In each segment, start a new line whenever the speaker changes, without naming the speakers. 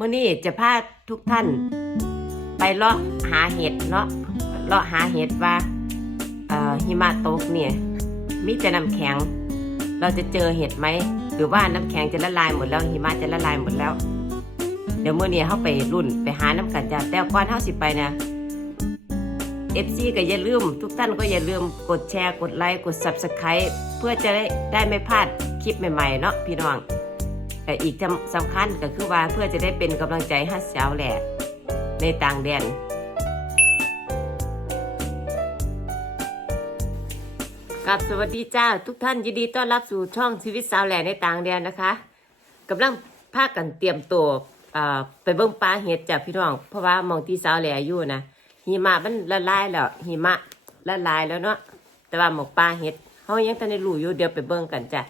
มื่อนี้จะพาทุกท่าน ไปเลาะหาเห็ดเลาะเลาะหาเห็ดว่าหิมะตกเนี่ยมีแต่น้ำแข็ง เราจะเจอเห็ดไหมหรือว่าน้ำแข็งจะละลายหมดแล้วหิมะจะละลายหมดแล้ว เดี๋ยวเมื่อนี้เขาไปรุ่นไปหาน้ำกันจ้าแต่ก่อนเขาสิไปนะเอฟซีก็อย่าลืม ทุกท่านก็อย่าลืมกดแชร์กดไลค์กด subscribe เพื่อจะได้ได้ไม่พลาดคลิปใหม่ๆเนาะพี่น้อง แต่อีกสำคัญก็คือว่าเพื่อจะได้เป็นกำลังใจให้สาวแหล่ในต่างแดนกับสวัสดีจ้าทุกท่านยินดีต้อนรับสู่ช่องชีวิตสาวแหล่ในต่างแดนนะคะกำลังพากันเตรียมตัวไปเบิ่งปลาเห็ดจากพี่น้อง เพราะว่ามองที่สาวแหล่อยู่นะหิมะมันละลายแล้วหิมะละลายแล้วเนาะแต่ว่าหมองปลาเห็ดเขายังทันได้รู้อยู่เดี๋ยวไปเบิ่งกันจ้ะ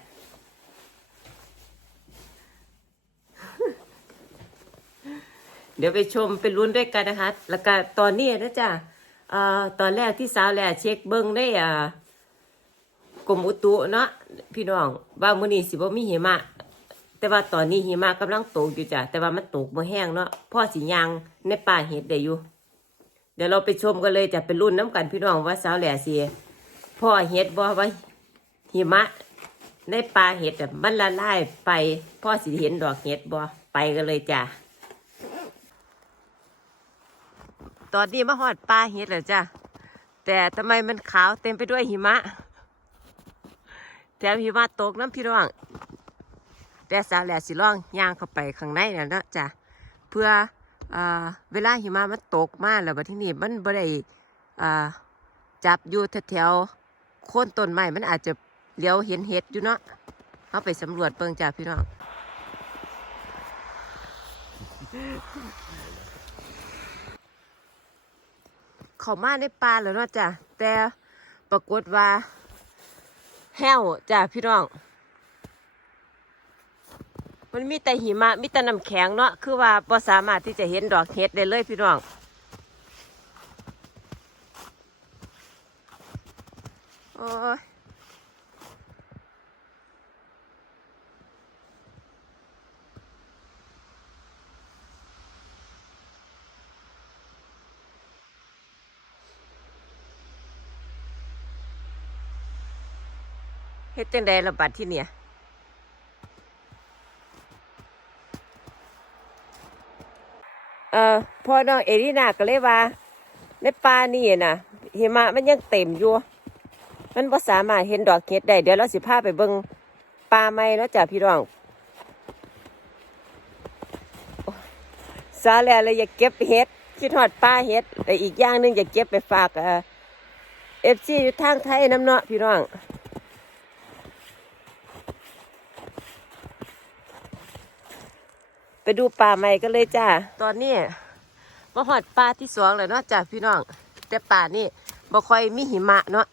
เดี๋ยวไปชมไปลุ้นด้วยกันนะคะ แล้วก็ตอนนี้นะจ๊ะตอนแรกที่สาวแหล่เช็คเบิ้งได้อ่ากรมอุตุเนาะพี่น้องว่ามื้อนี้สิบ่มีหิมะ แต่ว่าตอนนี้หิมะกำลังตกอยู่จ้ะแต่ว่ามันตกบ่แห้งเนาะพ่อสิยางในป่าเห็ดได้อยู่ เดี๋ยวเราไปชมกันเลยจะไปรุ่นน้ำกันพี่น้องว่าสาวแหล่สิพ่อเห็ดบ่ว่าหิมะ ในป่าเห็ดมันละลายไปพ่อสิเห็นดอกเห็ดบ่ไปกันเลยจ้ะ ตอนนี้มาหอดปลาเห็ดแล้วจ้ะแต่ทำไมมันขาวเต็มไปด้วยหิมะ แถมหิมะตกน้ำพี่น้องแต่สาวแหล่สิล่องย่างเข้าไปข้างในน่ะเนาะจ้ะเพื่ออ่าเวลาหิมะมันตกมาแล้วบัดที่นี่มันบ่ได้จับอยู่แถวโค่นต้นไม้มันอาจจะเลี้ยวเห็นเห็ดอยู่เนาะเอาไปสำรวจเบิ่งจ้ะพี่น้อง เข้ามาในป่าแล้วเนาะจ้ะแต่ปรากฏว่าแห้วจ้ะพี่น้อง มันมีแต่หิมะมีแต่น้ำแข็งเนาะคือว่าพอสามารถที่จะเห็นดอกเห็ดได้เลยพี่น้องโอ้ย เฮ็ดจังใดระบาดที่เนี่ยเอ่อพ่อน้องเอรินาก็เลยว่าในป่านี่น่ะหิมะมันยังเต็มอยู่ มันบ่สามารถเห็นดอกเห็ดได้เดี๋ยวเราสิพาไปเบิ่งป่าไม้เนาะจ้ะพี่น้องสาแล้วเลยอยากเก็บเห็ดคิดฮอดป่าเห็ดแต่อีกอย่างหนึงอยากเก็บไปฝากเอ่อเอฟซีอยู่ทางไทยน้ำเนาะพี่น้อง ไปดูป่าใหม่กันเลยจ้าตอนนี้มาหอดป่าที่สองเลยเนาะจ้าพี่น้อง แต่ป่านี่บ่ค่อยมีหิมะเนาะ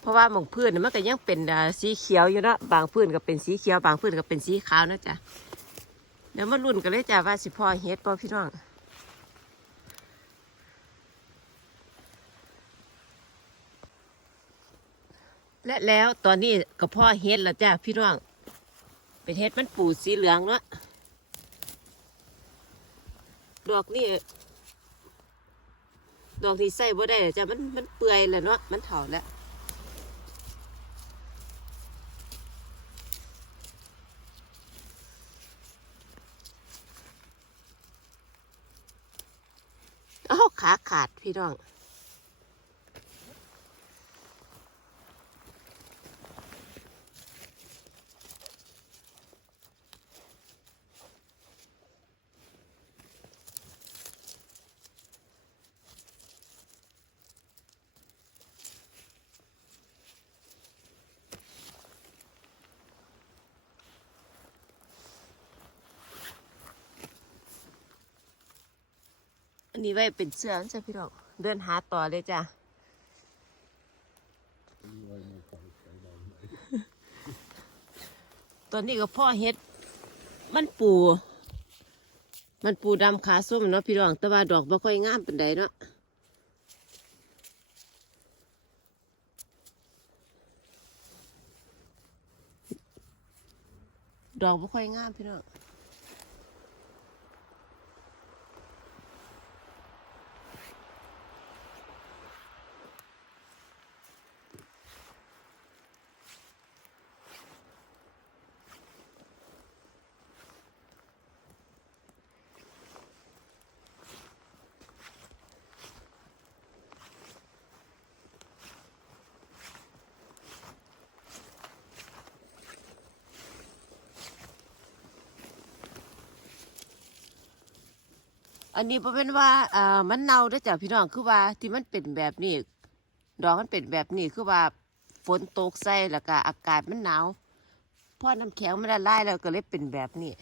เพราะว่าหมองพื้นน่ะมันก็ยังเป็นสีเขียวอยู่เนาะบางพื้นก็เป็นสีเขียว บางพื้นก็เป็นสีขาวนะจ้ะเดี๋ยวมาลุ้นกันเลยจ้าว่าสิพ่อเฮ็ดป่พี่น้อง และแล้วตอนนี้ก็พ่อเฮ็ดแล้วจ้าพี่น้องเป็นเฮ็ดมันปูสีเหลืองเนาะดอกนี่ดอกที่ใส่บ่ได้แล้วจ้ามันมันเปื่อยแล้วเนาะมันเถาแล้วอ้าวขาขาดพี่น้อง อันนี้ไว้เป็นเสื้อจ้ะพี่น้องเดินหาต่อเลยจ้ะตอนนี้ก็พ่อเฮ็ด มันปู มันปูดำขาส้มเนาะพี่น้องแต่ว่าดอกบ่ค่อยงามเป็นใดเนาะดอกบ่ค่อยงามพี่น้อง อันนี้ประเป็นว่าอ่ามันเน่าเด้อจ้ะพี่น้องคือว่าที่มันเป็นแบบนี้ ดอกมันเป็นแบบนี้คือว่าฝนตกใส่แล้วก็อากาศมันหนาวพอน้ำแข็งมันละลายแล้วก็เลยเป็นแบบนี้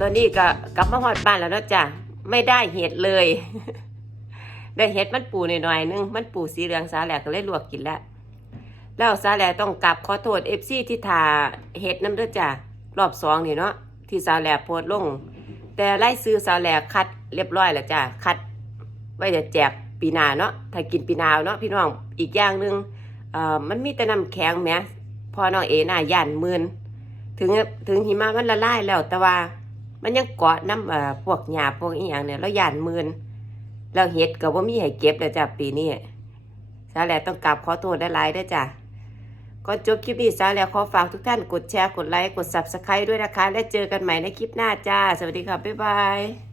ตอนนี้ก็กลับมาฮอดบ้านแล้วนะจ้ะไม่ได้เห็ดเลย ได้เห็ดมันปูหน่อยๆนึง มันปูสีเหลืองสาแหลกก็เลยลวกกินแล้วแล้วสาแหลต้องกลับขอโทษเอฟซีที่ทาเห็ดน้ำเด้อจ้ะรอบสองนี่เนาะที่สาแหลโพดลง แต่ไล่ซื้อสาแหลคัดเรียบร้อยแล้วจ้ะคัด ไว้จะแจกปีนาเนาะถ้ากินปีนาเนาะพี่น้องอีกอย่างหนึ่งเอ่อมันมีแต่น้ำแข็งแหมพอน้องเอน่ะย่านมืนถึงถึงหิมะมันละลายแล้วแต่ว่า มันยังเกาะน้ำเอ่อพวกหญ้าพวกอีหยังเนี่ยแล้วย่านมืนเราเห็ดก็บ่มีให้เก็บแล้วจ้ะปีนี้สาแหลต้องกลับขอโทษหลายได้จ้ะก่อนจบคลิปนี้สาแหลขอฝากทุกท่านกดแชร์กดไลค์กดซับสไครต์ด้วยนะคะ และเจอกันใหม่ในคลิปหน้าจ้า สวัสดีค่ะ บ๊ายบาย